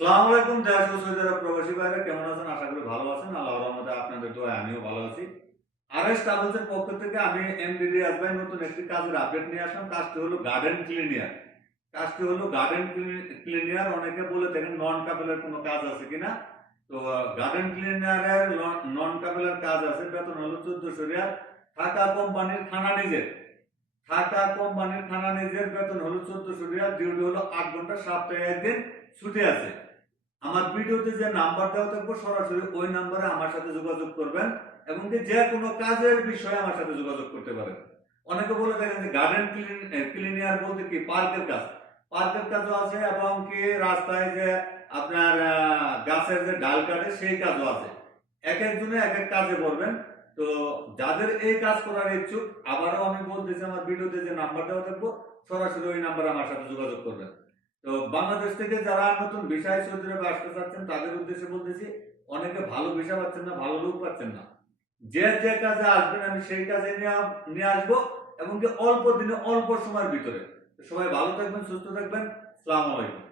আসসালামু আলাইকুম দেশ ও সৌদি আরব প্রবাসী ভাইরা কেমন আছেন? আশা করি ভালো আছেন। আল্লাহর রহমতে আপনাদের দোয়ায় আমিও ভালো আছি। আরএস ট্রাভেলসের পক্ষ থেকে আমি এমডি রিয়াজ ভাই নতুন একটি কাজের আপডেট নিয়ে আসলাম। কাজটি হলো গার্ডেন ক্লিনিয়ার। কাজটি হলো গার্ডেন ক্লিনিয়ার। অনেকে বলে থাকেন নন কাপেলের কোনো কাজ আছে কিনা। তো গার্ডেন ক্লিনিয়ারের নন কাপেলের কাজ আছে। বেতন হলো 1400 রিয়াল। ঢাকা কোম্পানির খানা নিজের। ঢাকা কোম্পানির খানা নিজের বেতন হলো 1400 রিয়াল। ডিউটি হলো 8 ঘন্টা, সপ্তাহে একদিন ছুটি আছে। আমার ভিডিওতে যে নাম্বার দেওয়া থাকবে সরাসরি ওই নাম্বারে আমার সাথে যোগাযোগ করবেন এবং যে কোনো কাজের বিষয়ে আমার সাথে যোগাযোগ করতে পারেন। অনেকে বলে থাকেন যে গার্ডেন ক্লিনিয়ার বলতে কি পার্কের কাজ। পার্কের কাজও আছে এবং কি রাস্তায় যে আপনার গাছের যে ডাল কাটে সেই কাজও আছে। এক একজনে এক এক কাজে করবেন। তো যাদের এই কাজ করার ইচ্ছুক, আবারও আমি বলতেছি আমার ভিডিওতে যে নাম্বার দেওয়া থাকবো সরাসরি ওই নাম্বারে আমার সাথে যোগাযোগ করবেন। তো বাংলাদেশ থেকে যারা নতুন ভিসায় সৌদি আরবে আসতে চাচ্ছেন তাদের উদ্দেশ্যে বলতেছি, অনেকে ভালো ভিসা পাচ্ছেন না, ভালো লোক পাচ্ছেন না। যে যে কাজে আসবেন আমি সেই কাজে নিয়ে আসবো এবং কি অল্প দিনে অল্প সময়ের ভিতরে। সবাই ভালো থাকবেন, সুস্থ থাকবেন। আসসালামু আলাইকুম।